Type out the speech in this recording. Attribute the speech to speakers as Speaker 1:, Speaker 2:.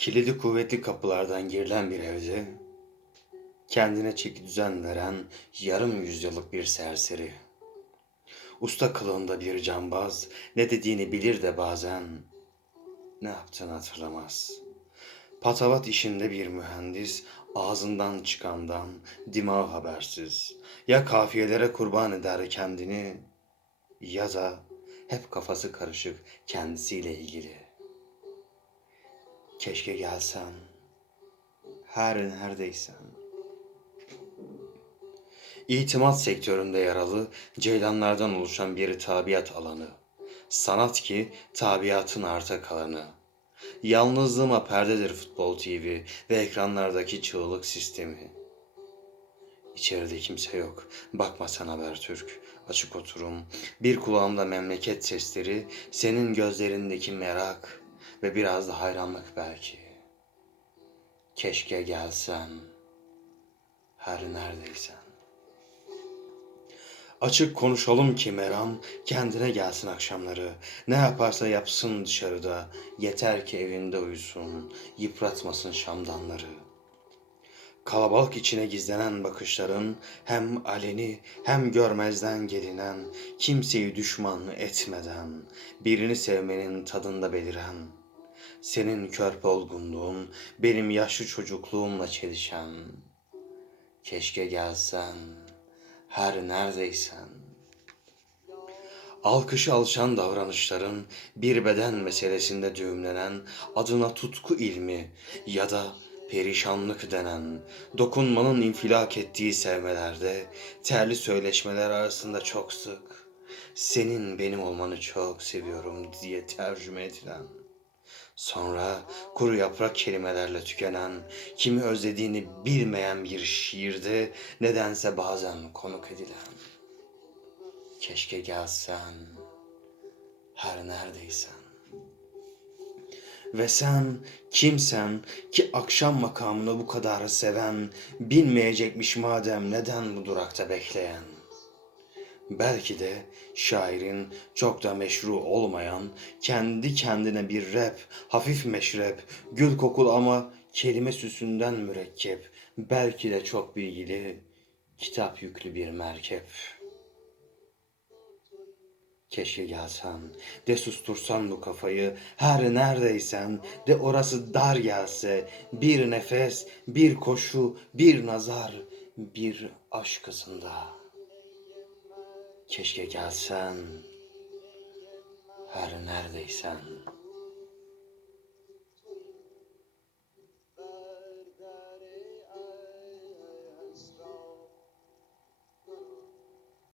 Speaker 1: Kilidi kuvvetli kapılardan girilen bir evde, kendine çeki düzen veren yarım yüzyıllık bir serseri. Usta kılığında bir cambaz, ne dediğini bilir de bazen ne yaptığını hatırlamaz. Patavat işinde bir mühendis, ağzından çıkandan dimağı habersiz. Ya kafiyelere kurban eder kendini ya da hep kafası karışık kendisiyle ilgili. Keşke gelsen, her neredeysen. İtimat sektöründe yaralı ceylanlardan oluşan bir tabiat alanı. Sanat ki tabiatın arta kalanı. Yalnızlığıma perdedir Futbol TV ve ekranlardaki çığlık sistemi. İçeride kimse yok. Bakma sen Habertürk. Açık oturum. Bir kulağımda memleket sesleri, senin gözlerindeki merak ve biraz da hayranlık belki. Keşke gelsen, her neredeysen. Açık konuşalım ki Meram kendine gelsin akşamları. Ne yaparsa yapsın dışarıda. Yeter ki evinde uyusun. Yıpratmasın şamdanları. Kalabalık içine gizlenen bakışların hem aleni hem görmezden gelinen, kimseyi düşman etmeden, birini sevmenin tadında beliren, senin körpe olgunluğun benim yaşlı çocukluğumla çelişen, keşke gelsen, her neredeysen. Alkışa alışan davranışların bir beden meselesinde düğümlenen adına tutku ilmi ya da perişanlık denen dokunmanın infilak ettiği sevmelerde terli söyleşmeler arasında çok sık senin benim olmanı çok seviyorum diye tercüme edilen Sonra kuru yaprak kelimelerle tükenen, kimi özlediğini bilmeyen bir şiirde nedense bazen konuk edilen. Keşke gelsen, her neredeysen. Ve sen kimsen ki akşam makamını bu kadar seven, bilmeyecekmiş madem neden bu durakta bekleyen? Belki de şairin çok da meşru olmayan, kendi kendine bir rap, hafif meşrep, gül kokulu ama kelime süsünden mürekkep, belki de çok bilgili, kitap yüklü bir merkep. Keşke gelsen, de sustursan bu kafayı, her neredeysen, de orası dar gelse, bir nefes, bir koşu, bir nazar, bir aşk hızında.'' Keşke gelsen, her neredeysen.